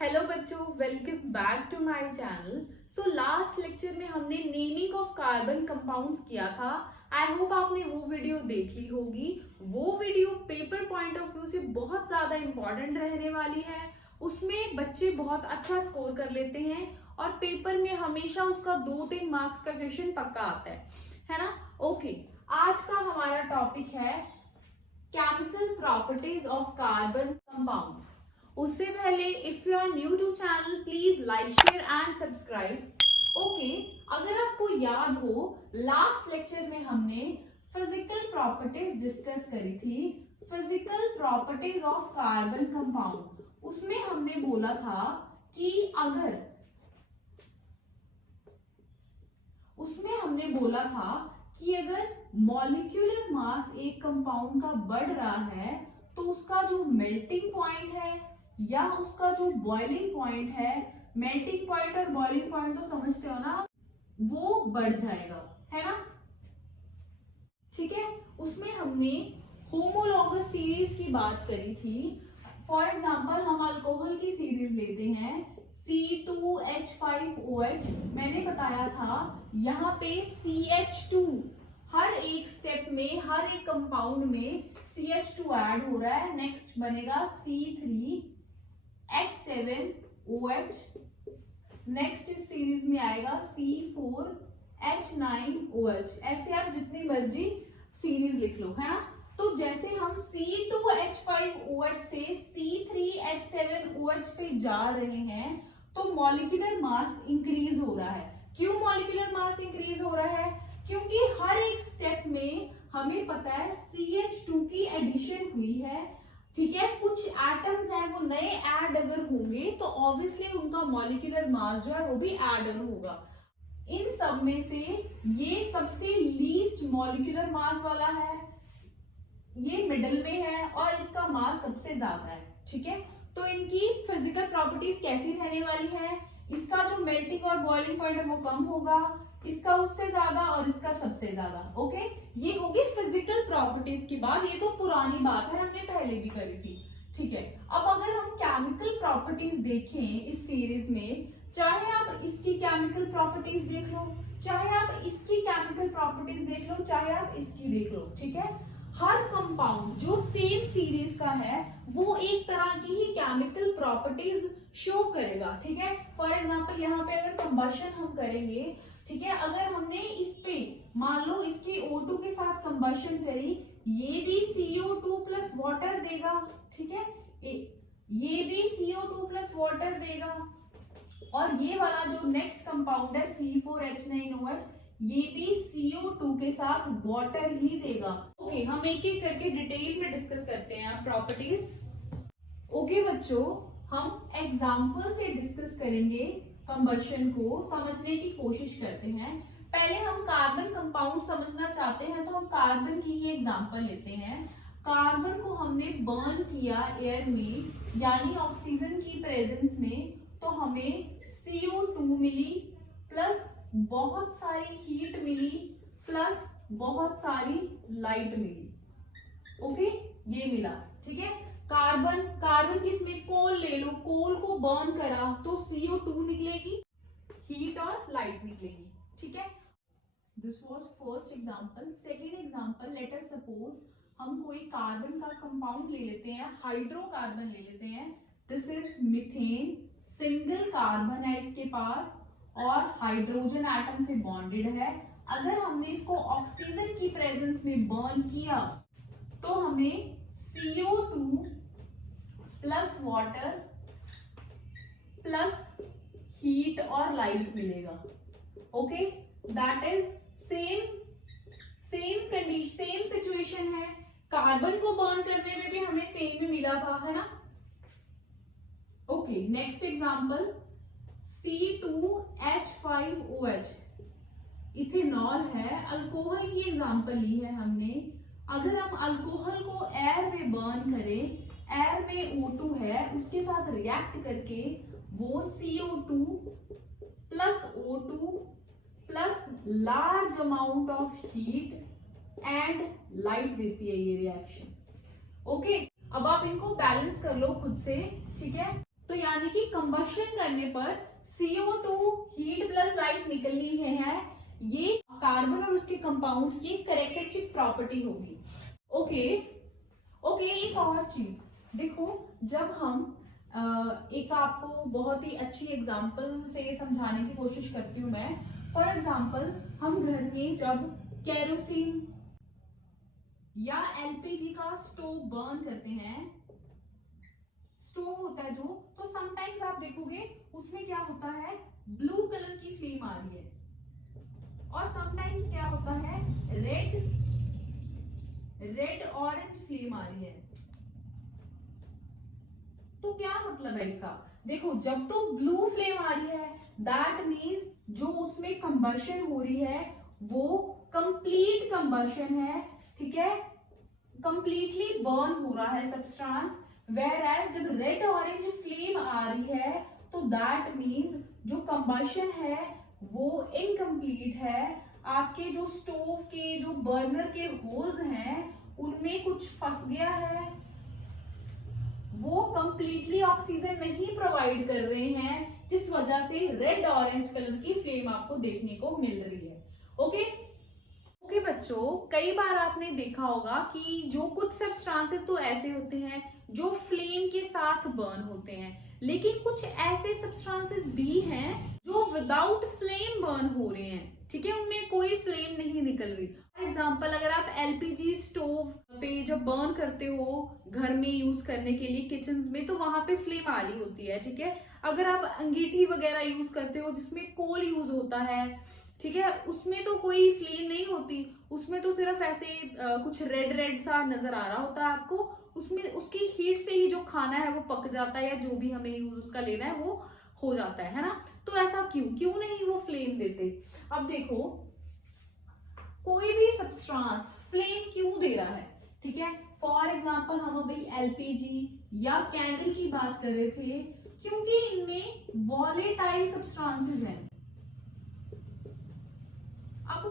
Hello बच्चों, welcome back to my channel. So last lecture में हमने नेमिंग ऑफ कार्बन कंपाउंड्स किया था। आई होप आपने वो वीडियो देख ली होगी। वो video paper point of view से बहुत ज्यादा इंपॉर्टेंट रहने वाली है। उसमें बच्चे बहुत अच्छा स्कोर कर लेते हैं और पेपर में हमेशा उसका 2-3 मार्क्स का क्वेश्चन पक्का आता है ना। ओके, आज का हमारा टॉपिक है chemical properties of carbon compounds. उससे पहले if you are new to channel please like share and subscribe. Okay, अगर आपको याद हो लास्ट लेक्चर में हमने फिजिकल प्रॉपर्टीज डिस्कस करी थी। Physical properties of carbon compound, उसमें हमने बोला था कि अगर मॉलिक्यूलर मास एक कंपाउंड का बढ़ रहा है तो उसका जो मेल्टिंग पॉइंट है या उसका जो बॉइलिंग पॉइंट है, मेल्टिंग पॉइंट और बॉइलिंग पॉइंट तो समझते हो ना, वो बढ़ जाएगा, है ना। ठीक है, उसमें हमने होमोलॉगस सीरीज की बात करी थी। फॉर एग्जांपल हम अल्कोहल की सीरीज लेते हैं C2H5OH। मैंने बताया था यहाँ पे CH2 हर एक स्टेप में, हर एक कंपाउंड में CH2 ऐड हो रहा है। नेक्स्ट बनेगा C3H7OH। नेक्स्ट इस सीरीज में आएगा C4H9OH। ऐसे आप जितनी मर्जी सीरीज लिख लो, है ना। तो जैसे हम C2H5OH से C3H7OH पे जा रहे हैं तो मॉलिक्यूलर मास इंक्रीज हो रहा है। क्यों मॉलिक्यूलर मास इंक्रीज हो रहा है? क्योंकि हर एक स्टेप में हमें पता है CH2 की एडिशन हुई है। ठीक है, कुछ एटम्स हैं वो नए ऐड अगर होंगे तो ऑब्वियसली उनका मॉलिक्यूलर मास जो है वो भी ऐड होगा। इन सब में से ये सबसे लीस्ट मॉलिक्यूलर मास वाला है, ये मिडिल में है और इसका मास सबसे ज्यादा है। ठीक है, तो इनकी फिजिकल प्रॉपर्टीज कैसी रहने वाली है? इसका जो मेल्टिंग और बॉइलिंग पॉइंट है वो कम होगा, इसका उससे ज्यादा और इसका सबसे ज्यादा। ओके, ये होगी फिजिकल प्रॉपर्टीज की बात। ये तो पुरानी बात है, हमने पहले भी करी थी। ठीक है, अब अगर हम केमिकल प्रॉपर्टीज देखें इस सीरीज में, चाहे आप इसकी केमिकल प्रॉपर्टीज देख लो, चाहे आप इसकी केमिकल प्रॉपर्टीज देख लो, चाहे आप इसकी देख लो। ठीक है, हर कंपाउंड जो सेम सीरीज का है वो एक तरह की ही केमिकल प्रॉपर्टीज शो करेगा। ठीक है, फॉर एग्जांपल यहाँ पे अगर कंबशन हम करेंगे, ठीक है, अगर हमने इस पे मान लो इसकी O2 के साथ कंबशन करी, ये भी CO2 प्लस वाटर देगा। ठीक है, ये भी CO2 प्लस वाटर देगा और ये वाला जो नेक्स्ट कंपाउंड है C4H9OH, ये भी CO2 के साथ वाटर ही देगा। ओके, हम एक एक करके डिटेल में डिस्कस करते हैं प्रॉपर्टीज। ओके बच्चों, हम एग्जांपल से डिस्कस करेंगे, कंबशन को समझने की कोशिश करते हैं। पहले हम कार्बन कंपाउंड समझना चाहते हैं तो हम कार्बन की ही एग्जांपल लेते हैं। कार्बन को हमने बर्न किया एयर में, यानी ऑक्सीजन की प्रेजेंस में, तो हमें CO2 मिली प्लस बहुत सारी हीट मिली प्लस बहुत सारी लाइट मिली। ओके, ये मिला। ठीक है, कार्बन किसमें, कोल ले लो, कोल को बर्न करा तो CO2 निकलेगी, हीट और लाइट निकलेगी। ठीक है, this was first example. Second example, let us suppose हम कोई कार्बन का कंपाउंड ले लेते हैं, हाइड्रोकार्बन ले लेते हैं। This is methane, single carbon है इसके पास और हाइड्रोजन एटम से बॉन्डेड है। अगर हमने इसको ऑक्सीजन की प्रेजेंस में बर्न किया तो हमें CO2 plus water plus heat और लाइट मिलेगा। Okay, that is same condition, same situation है। कार्बन को बर्न करने में भी हमें सेम ही मिला था, है ना। Okay, next example C2H5OH, ethanol है, अल्कोहल की एग्जांपल ली है हमने। अगर हम अल्कोहल को एयर में बर्न करें, एयर में O2 है, उसके साथ रिएक्ट करके वो CO2 plus O2 plus large amount of heat and light देती है ये रिएक्शन। ओके, अब आप इनको बैलेंस कर लो खुद से। ठीक है, तो यानी कि कंबशन करने पर CO2 हीट प्लस लाइट निकलनी है, ये कार्बन और उसके कंपाउंड्स की कैरेक्टरिस्टिक प्रॉपर्टी होगी। ओके, एक और चीज देखो, जब हम एक आपको बहुत ही अच्छी एग्जांपल से समझाने की कोशिश करती हूँ मैं। फॉर एग्जांपल, हम घर में जब केरोसिन या LPG का स्टोव बर्न करते हैं, स्टोव होता है जो, तो समटाइम्स आप देखोगे उसमें क्या होता है, ब्लू कलर की फ्लेम आ रही है, और समटाइम्स क्या होता है, रेड ऑरेंज फ्लेम आ रही है। तो क्या मतलब है इसका, देखो जब तो ब्लू फ्लेम आ रही है, दैट मीन्स जो उसमें कंबशन हो रही है वो कंप्लीट कंबशन है, ठीक है, कंप्लीटली बर्न हो रहा है सब्सटेंस। वेयर एज जब रेड ऑरेंज फ्लेम आ रही है तो दैट मीन्स जो कंबशन है वो इनकम्प्लीट है, आपके जो स्टोव के जो बर्नर के होल्स हैं उनमें कुछ फंस गया है, वो कंप्लीटली ऑक्सीजन नहीं प्रोवाइड कर रहे हैं, जिस वजह से रेड ऑरेंज कलर की फ्लेम आपको देखने को मिल रही है। ओके बच्चों, कई बार आपने देखा होगा कि जो कुछ सब्सटेंसेस तो ऐसे होते हैं जो फ्लेम के साथ बर्न होते हैं, लेकिन कुछ ऐसे सब्सटेंसेस भी हैं जो विदाउट फ्लेम बर्न हो रहे हैं, ठीक है, उनमें कोई फ्लेम नहीं निकल रही। फॉर एग्जाम्पल, अगर आप LPG स्टोव पे जब बर्न करते हो घर में यूज करने के लिए किचन में, तो वहां पे फ्लेम आ रही होती है, ठीक है। अगर आप अंगीठी वगैरह यूज करते हो जिसमें कोल यूज होता है, ठीक है, उसमें तो कोई फ्लेम नहीं होती, उसमें तो सिर्फ ऐसे कुछ रेड सा नजर आ रहा होता है आपको, उसमें उसकी हीट से ही जो खाना है वो पक जाता है, या जो भी हमें यूज उसका लेना है वो हो जाता है ना। तो ऐसा क्यों नहीं वो फ्लेम देते। अब देखो, कोई भी सब्सटेंस फ्लेम क्यों दे रहा है, ठीक है। फॉर एग्जाम्पल, हम अभी LPG या कैंडल की बात कर रहे थे, क्योंकि इनमें वॉलेटाइल सब्सटेंसेस हैं। अब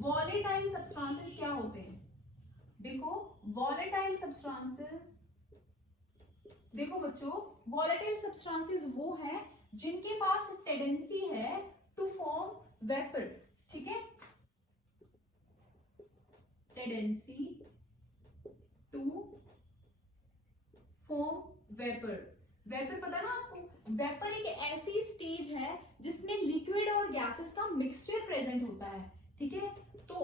वॉलेटाइल सब्सटेंसेस क्या होते हैं, देखो वॉलेटाइल सब्सटेंसेस, देखो बच्चों, वॉलेटाइल सब्सटेंसेस वो हैं जिनके पास टेंडेंसी है टू फॉर्म वेपर, ठीक है, tendency to form vapour. Vapour पता ना आपको, वेपर एक ऐसी स्टेज है जिसमें लिक्विड और गैसेस का मिक्सचर प्रेजेंट होता है, ठीक है। तो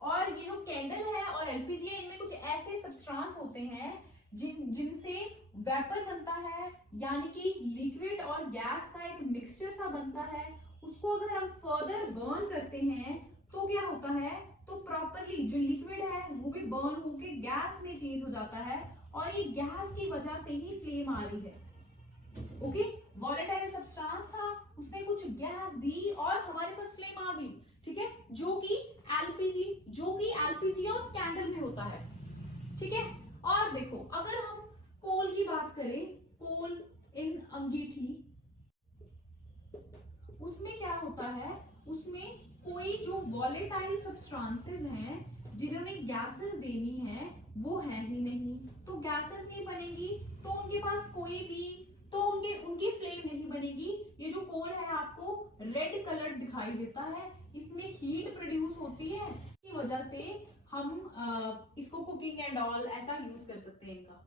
और ये जो कैंडल है और LPG है, इनमें कुछ ऐसे सब्सटेंस होते हैं जिनसे वेपर बनता है, यानी कि लिक्विड और गैस का एक मिक्सचर सा बनता है। उसको अगर हम फर्दर बर्न करते हैं तो क्या होता है, तो प्रॉपरली जो लिक्विड है वो भी बर्न होके गैस में चेंज हो जाता है, और ये गैस की वजह से ही फ्लेम आ रही है। ओके, वॉलेटाइल सब्सटेंस था, उसने कुछ गैस दी और हमारे पास फ्लेम आ गई, ठीक है, जो कि एलपीजी और कैंडल में होता है, ठीक है। और देखो, अगर हम कोल की बात करें, कोल इन अंगीठी, उसमें क्या होता है, उसमें कोई जो वॉलेटाइल सब्सटेंसेस हैं जिन्होंने गैसेस देनी है वो है ही नहीं, तो गैसेस नहीं बनेगी तो उनके पास कोई भी, तो उनकी फ्लेम नहीं बनेगी। ये जो कोल है आपको रेड कलर दिखाई देता है, इसमें हीट प्रोड्यूस होती है, की वजह से हम इसको कुकिंग एंड ऑल ऐसा यूज कर सकते हैं इनका।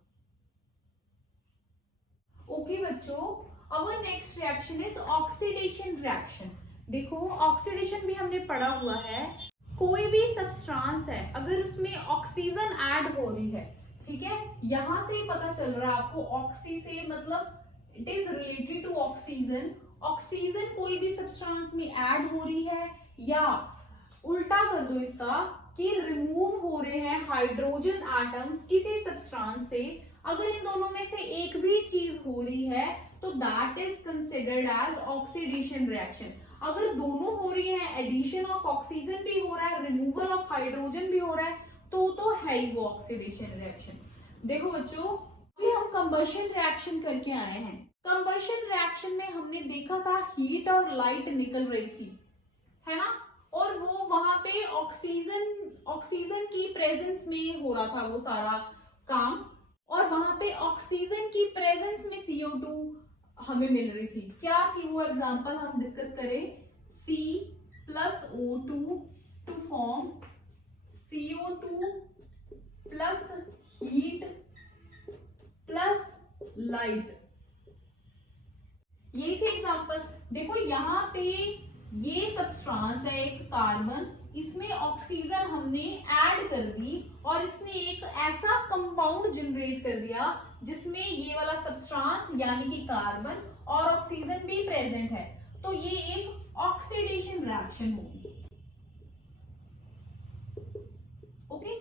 ओके बच्चों, our next reaction is oxidation reaction. देखो, ऑक्सीडेशन भी हमने पढ़ा हुआ है, कोई भी सब्सटेंस है अगर उसमें ऑक्सीजन ऐड हो रही है, ठीक है, यहां से पता चल रहा है आपको, ऑक्सी से मतलब it is related to oxygen. Oxygen कोई भी सब्सटेंस में ऐड हो रही है, या उल्टा कर दो इसका कि रिमूव हो रहे हैं हाइड्रोजन एटम्स किसी सब्सटेंस से, अगर इन दोनों में से एक भी चीज हो रही है तो that is considered as oxidation reaction. अगर दोनों हो रही है, एडिशन ऑफ ऑक्सीजन भी हो रहा है, रिमूवल ऑफ हाइड्रोजन भी हो रहा है, तो है ही वो ऑक्सीडेशन रिएक्शन। देखो बच्चों, अभी हम कंबशन रिएक्शन करके आए हैं। कंबशन रिएक्शन में हमने देखा था हीट और लाइट निकल रही थी, है ना, और वो वहां पे ऑक्सीजन की प्रेजेंस में हो रहा था वो सारा काम, और वहां पे ऑक्सीजन की प्रेजेंस में CO2 हमें मिल रही थी। क्या थी वो एग्जांपल हम डिस्कस करें? C+O2 to form CO2 plus heat plus light. ये थे एग्जांपल। देखो यहाँ पे ये सब्सटेंस है एक कार्बन, इसमें ऑक्सीजन हमने ऐड कर दी और इसने एक ऐसा कंपाउंड जनरेट कर दिया जिसमें ये वाला सब्सटेंस यानी कि कार्बन और ऑक्सीजन भी प्रेजेंट है। तो ये एक ऑक्सीडेशन रिएक्शन होगी। ओके।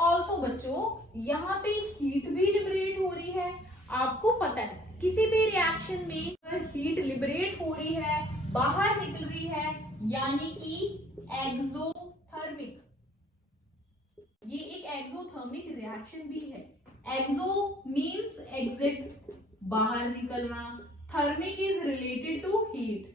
ऑल्सो बच्चों यहाँ पे हीट भी लिबरेट हो रही है। आपको पता है किसी भी रिएक्शन में अगर हीट लिबरेट हो रही है, बाहर निकल रही है, यानी कि एक्सोथर्मिक, ये एक एक्सोथर्मिक रिएक्शन भी है। एक्सो मींस एग्जिट, बाहर निकलना, thermic is related to heat,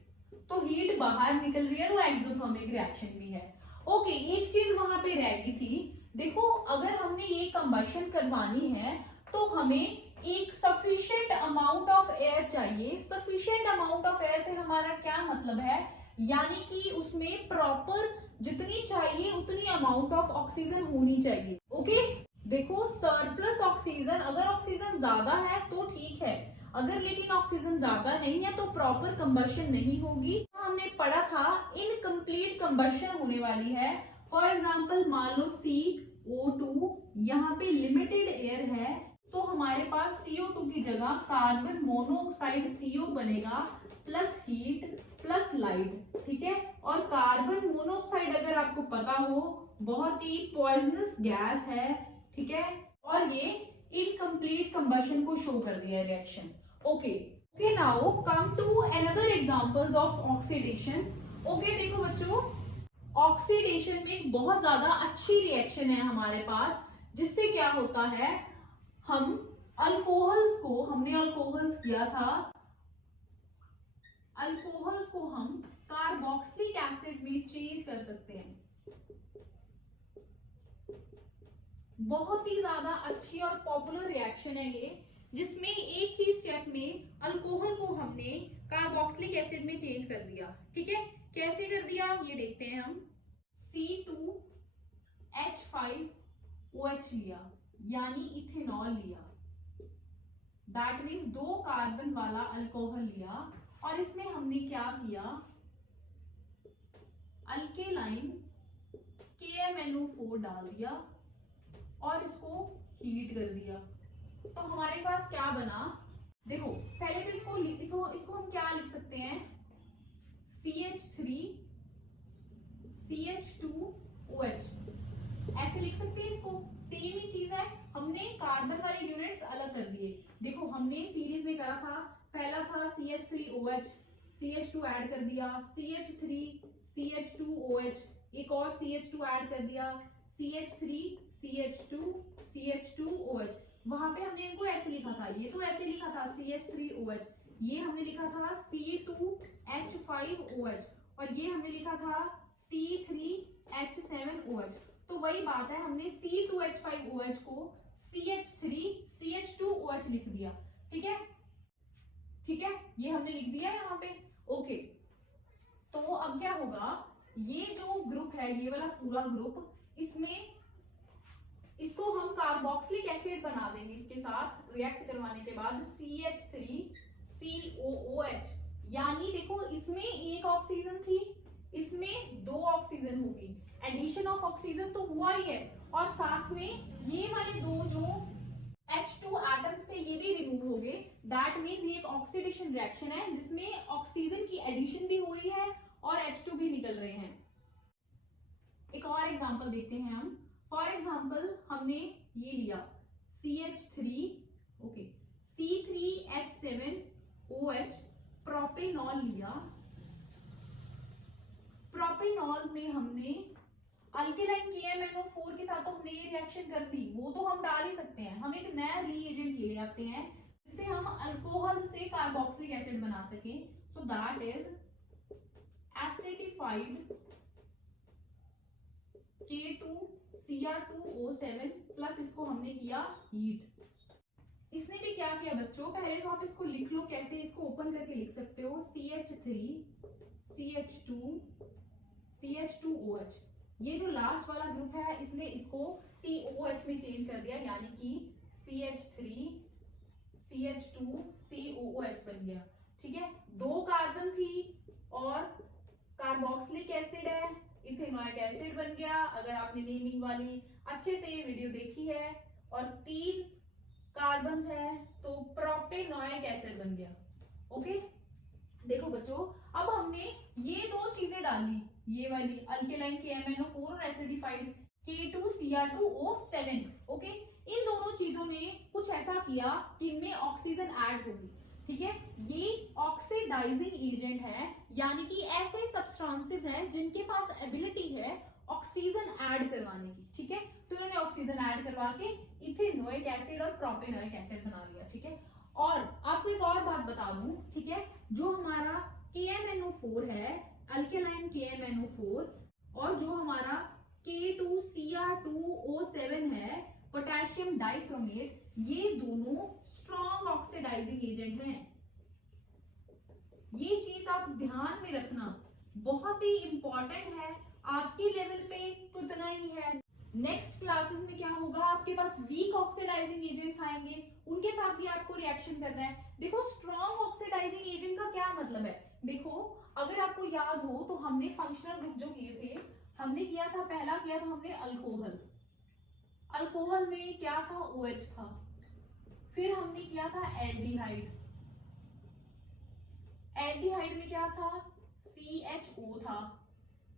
तो हीट बाहर निकल रही है तो एक्सोथर्मिक रिएक्शन भी है। ओके, एक चीज वहां पे रह गई थी। देखो अगर हमने ये कंबशन करवानी है तो हमें एक सफिशिएंट अमाउंट ऑफ एयर चाहिए। सफिशिएंट अमाउंट ऑफ एयर से हमारा क्या मतलब है? यानी कि उसमें प्रॉपर जितनी चाहिए उतनी अमाउंट ऑफ ऑक्सीजन होनी चाहिए। ओके। देखो सरप्लस ऑक्सीजन, अगर ऑक्सीजन ज्यादा है तो ठीक है, अगर लेकिन ऑक्सीजन ज्यादा नहीं है तो प्रॉपर कंबशन नहीं होगी। हमने पढ़ा था इनकम्प्लीट कंबशन होने वाली है। फॉर एग्जाम्पल मान लो CO2, यहाँ पे लिमिटेड एयर है तो हमारे पास CO2 की जगह कार्बन मोनोऑक्साइड CO बनेगा प्लस हीट प्लस लाइट। ठीक है। और कार्बन मोनोऑक्साइड अगर आपको पता हो बहुत ही पॉइजनस गैस है। ठीक है। और ये इनकम्प्लीट कंबशन को शो कर रही है reaction. Okay okay, now come to another examples of oxidation. Okay, देखो बच्चों ऑक्सीडेशन में एक बहुत ज्यादा अच्छी रिएक्शन है हमारे पास, जिससे क्या होता है, हम अल्कोहल्स को, हमने अल्कोहल्स किया था, अल्कोहल्स को हम कार्बोक्सिलिक एसिड में चेंज कर सकते हैं। बहुत ही ज्यादा अच्छी और पॉपुलर रिएक्शन है ये, जिसमें एक ही स्टेप में अल्कोहल को हमने कार्बोक्सिलिक एसिड में चेंज कर दिया। ठीक है। कैसे कर दिया ये देखते हैं हम। C2H5OH लिया, यानी इथेनॉल लिया, दैट मीन्स 2 कार्बन वाला अल्कोहल लिया और इसमें हमने क्या किया, अल्केलाइन KMnO4 डाल दिया और इसको हीट कर दिया। तो हमारे पास क्या बना, देखो पहले तो इसको हम क्या लिख सकते हैं, CH3CH2OH ऐसे लिख सकते हैं इसको। सेम ही चीज है, हमने कार्बन वाले यूनिट्स अलग कर दिए। देखो हमने सीरीज में करा था, पहला था CH3OH, CH2 ऐड कर दिया, CH3CH2OH, एक और CH2 ऐड कर दिया, CH3CH2CH2OH। वहां पे हमने इनको ऐसे लिखा था, ये तो ऐसे लिखा था CH3OH, ये हमने लिखा था C2H5OH और ये हमने लिखा था C3H7OH। तो वही बात है, हमने C2H5OH को CH3CH2OH लिख दिया। ठीक है, ठीक है, ये हमने लिख दिया यहाँ पे। ओके, तो अब क्या होगा, ये जो ग्रुप है, ये वाला पूरा ग्रुप, इसमें इसको हम कार्बोक्सिलिक एसिड बना देंगे इसके साथ रिएक्ट करवाने के बाद, CH3COOH, यानी देखो इसमें एक ऑक्सीजन थी, इसमें 2 ऑक्सीजन होगी, एडिशन ऑफ ऑक्सीजन तो हुआ ही है, और साथ में ये वाले 2 जो H2 एटम्स थे ये भी रिमूव हो गए। दैट मीन्स ये एक ऑक्सीडेशन रिएक्शन है जिसमें ऑक्सीजन की एडिशन भी हुई है और H2 भी निकल रहे हैं। एक और एग्जांपल देखते हैं हम। फॉर एग्जांपल हमने ये लिया CH3, ओके, C3H7OH प्रोपेनॉल लिया। प्रोपेनॉल में हमने अल्केलाइन KMnO4 के साथ तो हमने ये रिएक्शन कर दी, वो तो हम डाल ही सकते हैं। हम एक नया रीएजेंट ले आते हैं जिससे हम अल्कोहल से कार्बोक्सिलिक एसिड बना सकें। So that is acidified K2Cr2O7 plus इसको हमने किया हीट। इसने भी क्या किया बच्चों, पहले तो आप इसको लिख लो, कैसे इसको ओपन करके लिख सकते हो, CH3 CH2 CH2OH। ये जो लास्ट वाला ग्रुप है इसने इसको COH में चेंज कर दिया, यानी कि CH3 CH2 COOH बन गया। ठीक है, 2 कार्बन थी और कार्बोक्सिलिक एसिड है, इथेनोइक एसिड बन गया, अगर आपने नेमिंग वाली अच्छे से ये वीडियो देखी है। और 3 कार्बन है तो प्रोपेनोइक एसिड बन गया। ओके, देखो बच्चों, अब हमने ये 2 चीजें डाली, ये वाली अल्केलाइन KMnO4 और एसिडिफाइड K2Cr2O7। ओके, इन दोनों चीजों ने कुछ ऐसा किया कि इनमें ऑक्सीजन ऐड होगी। ठीक है, ये ऑक्सीडाइजिंग एजेंट है, यानी कि ऐसे सब्सटेंसेस हैं जिनके पास एबिलिटी है ऑक्सीजन ऐड करवाने की। ठीक है, तो इन्होंने ऑक्सीजन ऐड करवा के इथेनोइक एसिड और प्रोपेनोइक एसिड बना लिया। ठीक है, और आपको एक और बात बता दूं, ठीक है, जो हमारा KMnO4 है, अल्केलाइन KMnO4, और जो हमारा K2Cr2O7 है, पोटेशियम डाइक्रोमेट, ये दोनों स्ट्रॉन्ग ऑक्सीडाइजिंग एजेंट हैं। ये चीज आप ध्यान में रखना, बहुत ही इंपॉर्टेंट है। आपके लेवल पे तो इतना ही है, नेक्स्ट क्लासेस में क्या होगा, आपके पास वीक ऑक्सीडाइजिंग एजेंट्स आएंगे, उनके साथ भी आपको रिएक्शन करना है। देखो, स्ट्रॉन्ग ऑक्सीडाइजिंग एजेंट का क्या मतलब है, देखो अगर आपको याद हो तो हमने फंक्शनल ग्रुप जो किए थे, हमने किया था, पहला किया था हमने अल्कोहल। अल्कोहल में क्या था, OH था। फिर हमने किया था एल्डिहाइड, एल्डिहाइड में क्या था, CHO था।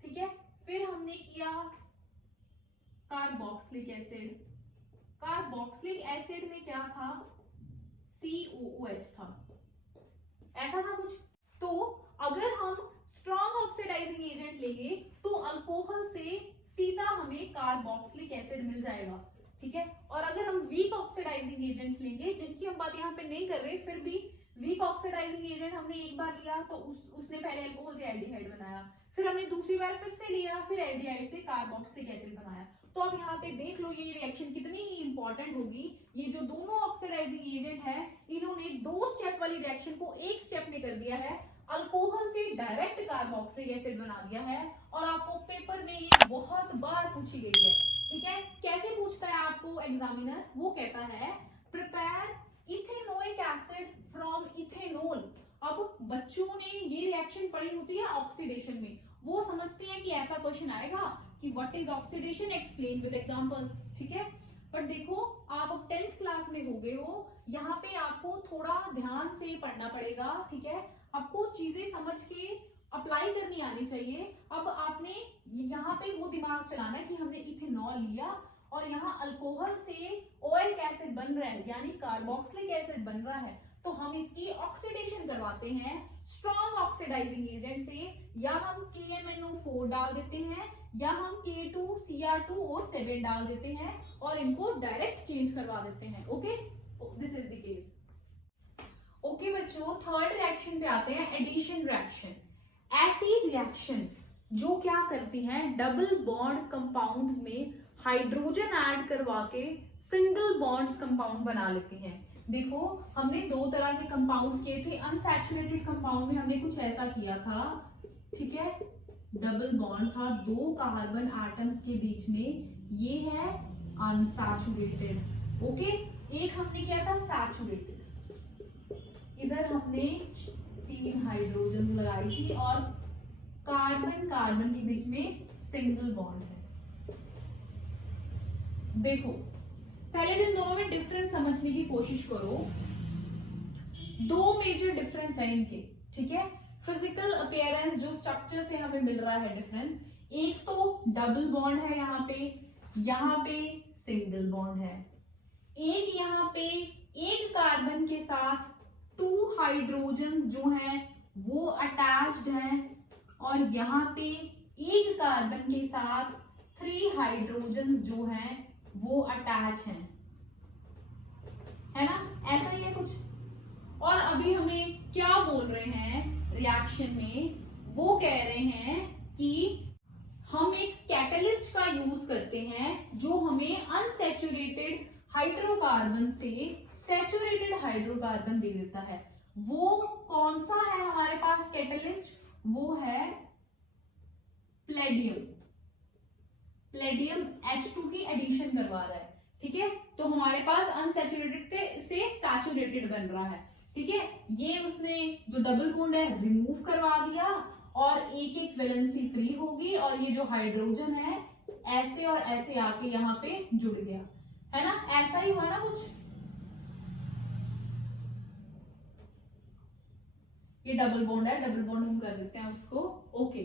ठीक है, फिर हमने किया कार्बोक्सिलिक एसिड, कार्बोक्सिलिक एसिड में क्या था, COOH था। ऐसा था कुछ। तो अगर हम स्ट्रॉन्ग ऑक्सीडाइजिंग एजेंट लेंगे तो अल्कोहल से सीधा हमें कार्बोक्सिलिक एसिड मिल जाएगा। ठीक है, और अगर हम वीक ऑक्सीडाइजिंग एजेंट्स लेंगे, जिनकी हम बात यहाँ पे नहीं कर रहे, फिर भी वीक ऑक्सीडाइजिंग एजेंट हमने एक बार लिया तो उसने पहले अल्कोहल से एल्डिहाइड बनाया, फिर हमने दूसरी बार फिर से लिया, फिर एल्डिहाइड से कार्बोक्सिलिक एसिड बनाया। तो अब यहाँ पे देख लो ये रिएक्शन कितनी ही इंपॉर्टेंट होगी। ये जो दोनों ऑक्सीडाइजिंग एजेंट है, इन्होंने 2 स्टेप वाली रिएक्शन को 1 स्टेप में कर दिया है, अल्कोहल से डायरेक्ट कार्बोक्सिलिक एसिड बना दिया है। और आपको पेपर में ये बहुत बार पूछी गई है। ठीक है, कैसे पूछता है आपको एग्जामिनर, वो कहता है prepare ethanoic acid from ethanol. अब बच्चों ने ये रिएक्शन पढ़ी होती है ऑक्सीडेशन में, वो समझते हैं कि ऐसा क्वेश्चन आएगा कि what is oxidation, explain with example. ठीक है, पर देखो आप अब 10th क्लास में हो गए हो, यहाँ पे आपको थोड़ा ध्यान से पढ़ना पड़ेगा। ठीक है, आपको चीजें समझ के अप्लाई करनी आनी चाहिए। अब आपने यहाँ पे वो दिमाग चलाना है कि हमने इथेनॉल लिया और यहाँ अल्कोहल से ओइक एसिड बन रहा है, यानी कार्बोक्सिलिक एसिड बन रहा है, तो हम इसकी ऑक्सीडेशन करवाते हैं स्ट्रॉन्ग ऑक्सीडाइजिंग एजेंट से। या हम KMnO4 डाल देते हैं, या हम K2Cr2O7 डाल देते हैं और इनको डायरेक्ट चेंज करवा देते हैं। Okay, this is the case. Okay बच्चों, थर्ड रिएक्शन पे आते हैं, एडिशन रिएक्शन। ऐसी रिएक्शन जो क्या करती हैं, डबल बॉन्ड कंपाउंड्स में हाइड्रोजन ऐड करवा के सिंगल बॉन्ड्स कंपाउंड बना लेती हैं। देखो हमने 2 तरह के कंपाउंड्स किए थे, अनसैचुरेटेड कंपाउंड में हमने कुछ ऐसा किया था। ठीक है, डबल बॉन्ड था 2 कार्बन एटम्स के बीच में, ये है अनसैचुरेटेड। ओके, एक हमने किया था सैचुरेटेड, इधर हमने 3 हाइड्रोजन लगाई थी और कार्बन कार्बन के बीच में सिंगल बॉन्ड है। देखो पहले दिन दोनों में डिफरेंस समझने की कोशिश करो। 2 मेजर डिफरेंस है इनके। ठीक है, फिजिकल अपीयरेंस जो स्ट्रक्चर से हमें मिल रहा है डिफरेंस, एक तो डबल बॉन्ड है यहाँ पे सिंगल बॉन्ड है, एक यहाँ पे एक कार्बन के साथ 2 हाइड्रोजन जो हैं वो अटैच्ड हैं, और यहाँ पे एक कार्बन के साथ 3 हाइड्रोजन जो हैं वो अटैच हैं, है ना, ऐसा ही है कुछ। और अभी हमें क्या बोल रहे हैं रिएक्शन में, वो कह रहे हैं कि हम एक कैटलिस्ट का यूज करते हैं जो हमें अनसैचुरेटेड हाइड्रोकार्बन से सैचुरेटेड हाइड्रोकार्बन दे देता है। वो कौन सा है हमारे पास कैटलिस्ट? वो है प्लेडियम। प्लेडियम H2 की एडिशन करवा रहा है, ठीक है। तो हमारे पास अनसैचुरेटेड से सैचुरेटेड बन रहा है, ठीक है। ये उसने जो डबल बॉन्ड है रिमूव करवा दिया और एक एक वैलेंसी फ्री होगी और ये जो हाइड्रोजन है ऐसे और ऐसे आके यहाँ पे जुड़ गया, है ना। ऐसा ही हुआ ना कुछ, ये डबल बॉन्ड है, डबल बॉन्ड हम कर देते हैं उसको, ओके।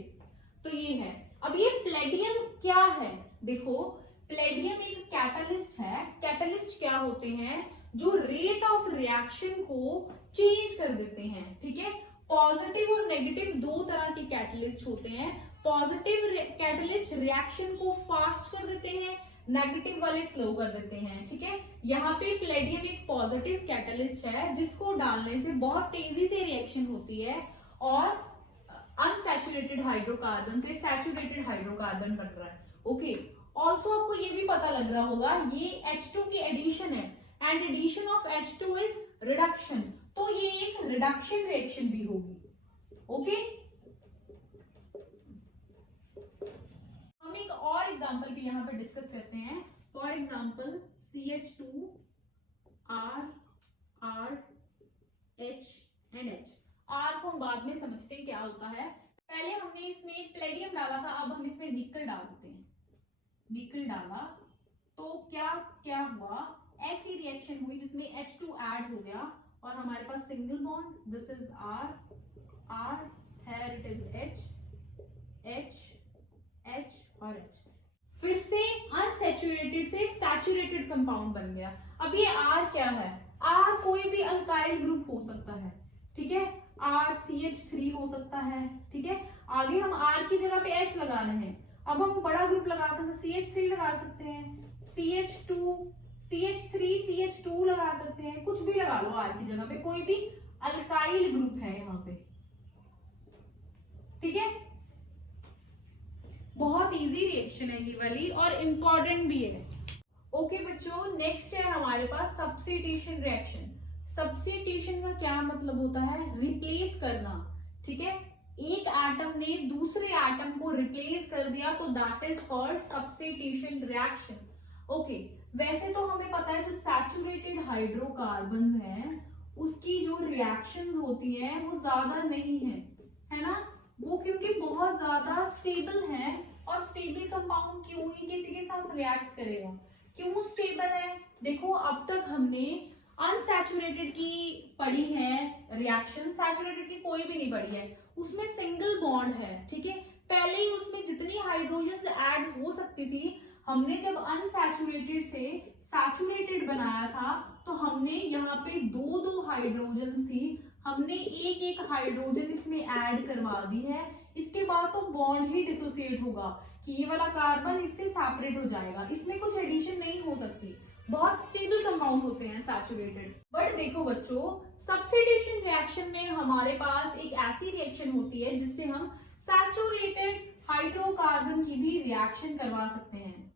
तो ये है। अब ये प्लेडियम क्या है? देखो, प्लेडियम एक कैटलिस्ट है। कैटलिस्ट क्या होते हैं? जो रेट ऑफ रिएक्शन को चेंज कर देते हैं, ठीक है। पॉजिटिव और नेगेटिव दो तरह के कैटलिस्ट होते हैं। पॉजिटिव कैटलिस्ट रिएक्शन को फास्ट कर देते हैं, नेगेटिव वाले स्लो कर देते हैं, ठीक है। यहाँ पे प्लेडियम एक पॉजिटिव कैटलिस्ट है जिसको डालने से बहुत तेजी से रिएक्शन होती है और अनसैचुरेटेड हाइड्रोकार्बन से सैचुरेटेड हाइड्रोकार्बन बन रहा है, ओके। ऑल्सो आपको ये भी पता लग रहा होगा ये H2 की एडिशन है and addition of H2 is reduction, तो ये एक रिडक्शन रिएक्शन भी होगी, ओके। हम एक और एग्जांपल भी यहाँ पे डिस्कस करते हैं। For example CH2 R R H and H। R को हम बाद में समझते हैं क्या होता है। पहले हमने इसमें प्लेडियम डाला था, अब हम इसमें निकल डाल देते हैं। निकल डाला तो क्या क्या हुआ? ऐसी रिएक्शन हुई जिसमें H2 ऐड हो गया और हमारे पास single bond, this is R R, here it is H H H और H। फिर से अनसैचुरेटेड से सैचुरेटेड कंपाउंड बन गया। अब ये R क्या है? R कोई भी अल्काइल ग्रुप हो सकता है, ठीक है। R CH3 हो सकता है, ठीक है। आगे हम R की जगह पे H लगा रहे हैं। अब हम बड़ा ग्रुप लगा सकते हैं, CH3 लगा सकते हैं, CH2 CH3 CH2 लगा सकते हैं, कुछ भी लगा लो R की जगह पे, कोई भी अल्काइल ग्रुप है यहाँ पे, ठीक है। बहुत इजी रिएक्शन है ये वाली और इम्पोर्टेंट भी है, ओके बच्चों। नेक्स्ट है हमारे पास सब्स्टिट्यूशन रिएक्शन। सब्स्टिट्यूशन का क्या मतलब होता है? रिप्लेस करना, ठीक है। एक एटम ने दूसरे एटम को रिप्लेस कर दिया तो that is called substitution reaction, okay. वैसे तो हमें पता है जो सैचुरेटेड हाइड्रोकार्बन है उसकी जो रिएक्शंस होती हैं वो ज्यादा नहीं है ना। वो क्योंकि बहुत ज्यादा स्टेबल है और स्टेबल कंपाउंड क्यों ही किसी के साथ रिएक्ट करेगा? क्यों स्टेबल है? देखो, अब तक हमने अनसैचुरेटेड की पढ़ी है रिएक्शन, सैचुरेटेड की कोई भी नहीं पढ़ी है। उसमें सिंगल बॉन्ड है, ठीक है। पहले ही उसमें जितनी हाइड्रोजन ऐड हो सकती थी, हमने जब अनसैचुरेटेड से सैचुरेटेड बनाया था तो हमने यहाँ पे दो दो हाइड्रोजन थी, हमने एक एक हाइड्रोजन इसमें ऐड करवा दी है। इसके बाद तो बॉन्ड ही डिसोसिएट होगा कि ये वाला कार्बन इससे सेपरेट हो जाएगा, इसमें कुछ एडिशन नहीं हो सकती। बहुत स्टेबल कंपाउंड होते हैं सैचुरेटेड। बट देखो बच्चों, सब्स्टिट्यूशन रिएक्शन में हमारे पास एक ऐसी रिएक्शन होती है जिससे हम सैचुरेटेड हाइड्रोकार्बन की भी रिएक्शन करवा सकते हैं।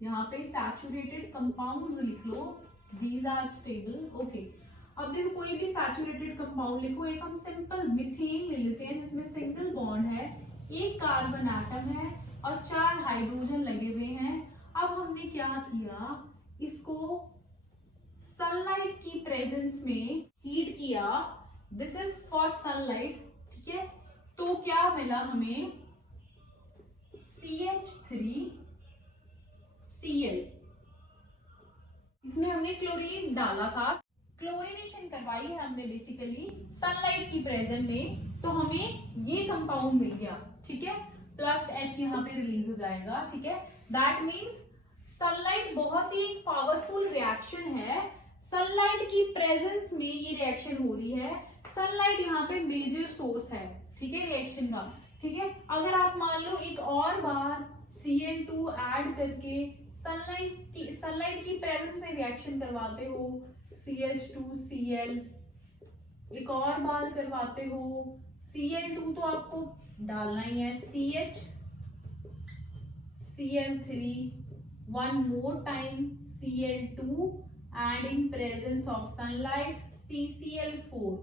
यहाँ पे सैचुरेटेड कंपाउंड लिख लो, दीज आर स्टेबल, ओके। अब देखो, कोई भी सैचुरेटेड कंपाउंड लिखो। एक हम सिंपल मीथेन ले लेते हैं जिसमें सिंगल बॉन्ड है, एक कार्बन एटम है और 4 हाइड्रोजन लगे हुए हैं। अब हमने क्या किया, इसको सनलाइट की प्रेजेंस में हीट किया, दिस इज फॉर सनलाइट, ठीक है। तो क्या मिला हमें? CH3Cl। इसमें हमने क्लोरीन डाला था, क्लोरीनेशन करवाई है हमने बेसिकली सनलाइट की प्रेजेंस में, तो हमें ये कंपाउंड मिल गया, ठीक है। प्लस H यहाँ पे रिलीज हो जाएगा, ठीक है। दैट मीन्स सनलाइट बहुत ही पावरफुल रिएक्शन है। सनलाइट की प्रेजेंस में ये रिएक्शन हो रही है। सनलाइट यहाँ पे मेजर सोर्स है, ठीक है, रिएक्शन का, ठीक है। अगर आप मान लो एक और बार Cl2 ऐड करके सनलाइट की प्रेजेंस में रिएक्शन करवाते हो, CH2Cl, एक और बार करवाते हो Cl2 तो आपको डालना ही है, CH Cl3 one more time Cl2 and in presence of sunlight CCl4।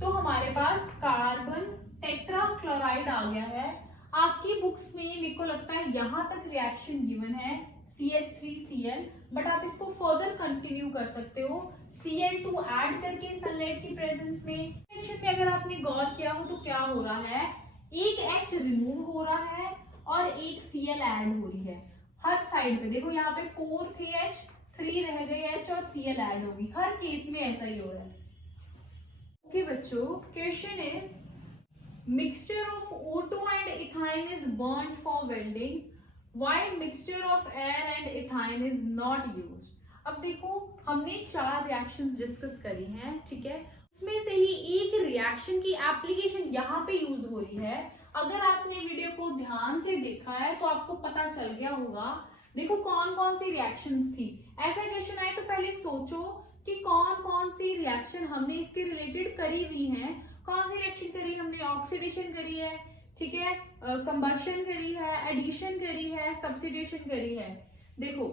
तो हमारे पास कार्बन टेट्राक्लोराइड आ गया है। आपकी बुक्स में मेरे को लगता है यहाँ तक रिएक्शन गिवन है CH3Cl, बट आप इसको फर्दर कंटिन्यू कर सकते हो Cl2 ऐड करके सनलाइट की प्रेजेंस में। रिएक्शन में अगर आपने गौर किया हो तो क्या हो रहा है, एक H रिमूव हो रहा है और एक Cl ऐड हो रही है हर साइड पे। देखो यहाँ पे 4 थे H, 3 रह गए H और Cl ऐड होगी। हर केस में ऐसा ही हो रहा है। ओके बच्चों, question is mixture of O2 and ethyne is burned for welding while mixture of air and ethyne is not used. अब देखो हमने 4 रिएक्शंस डिस्कस करी हैं, ठीक है। उसमें से ही एक रिएक्शन की एप्लीकेशन यहाँ पे यूज हो रही है। अगर आपने वीडियो को ध्यान से देखा है तो आपको पता चल गया होगा। देखो कौन कौन सी रिएक्शंस थी। ऐसा क्वेश्चन आए तो पहले सोचो कि कौन कौन सी रिएक्शन हमने इसके रिलेटेड करी हुई हैं। कौन सी रिएक्शन करी हमने, ऑक्सीडेशन करी है, ठीक है, कंबशन करी है, एडिशन करी है, सब्स्टिट्यूशन करी है। देखो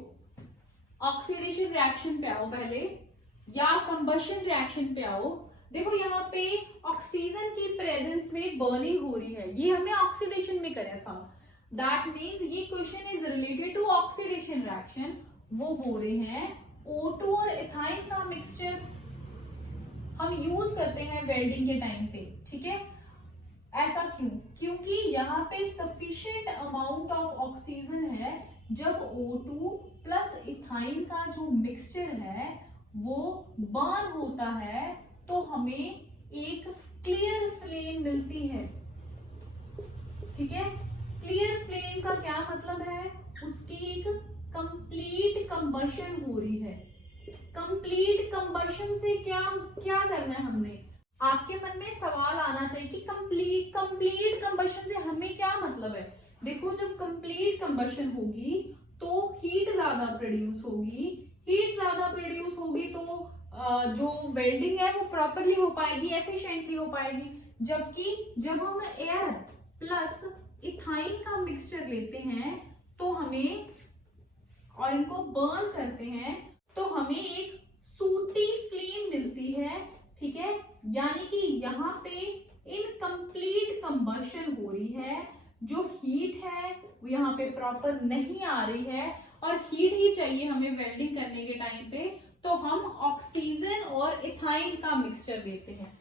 ऑक्सीडेशन रिएक्शन पे आओ पहले या कंबशन रिएक्शन पे आओ। देखो यहाँ पे ऑक्सीजन की प्रेजेंस में बर्निंग हो रही है, ये हमने ऑक्सीडेशन में करा था। दैट मीन्स ये question is related to oxidation reaction. वो हो रहे हैं O2 और इथाइन का मिक्सचर हम यूज करते हैं वेल्डिंग के टाइम पे, ठीक है। ऐसा क्यों? क्योंकि यहाँ पे सफिशिएंट अमाउंट ऑफ ऑक्सीजन है। जब O2 प्लस इथाइन का जो मिक्सचर है वो बर्न होता है तो हमें एक क्लियर फ्लेम मिलती है, ठीक है। क्लियर फ्लेम का क्या मतलब है, उसकी एक कंप्लीट कंबशन हो रही है। कंप्लीट कंबशन से क्या क्या करना है हमने, आपके मन में सवाल आना चाहिए कि कंप्लीट कंबशन से हमें क्या मतलब है। देखो जब कंप्लीट कंबशन होगी तो हीट ज्यादा प्रोड्यूस होगी। हीट ज्यादा प्रोड्यूस होगी तो जो वेल्डिंग है वो प्रॉपरली हो पाएगी, एफिशिएंटली हो पाएगी। जबकि जब हम एयर प्लस इथाइन का मिक्सचर लेते हैं तो हमें और इनको बर्न करते हैं तो हमें एक सूटी फ्लेम मिलती है, ठीक है। यानी कि यहाँ पे इनकम्प्लीट कंबशन हो रही है। जो हीट है वो यहाँ पे प्रॉपर नहीं आ रही है और हीट ही चाहिए हमें वेल्डिंग करने के टाइम पे, तो हम ऑक्सीजन और इथाइन का मिक्सचर लेते हैं।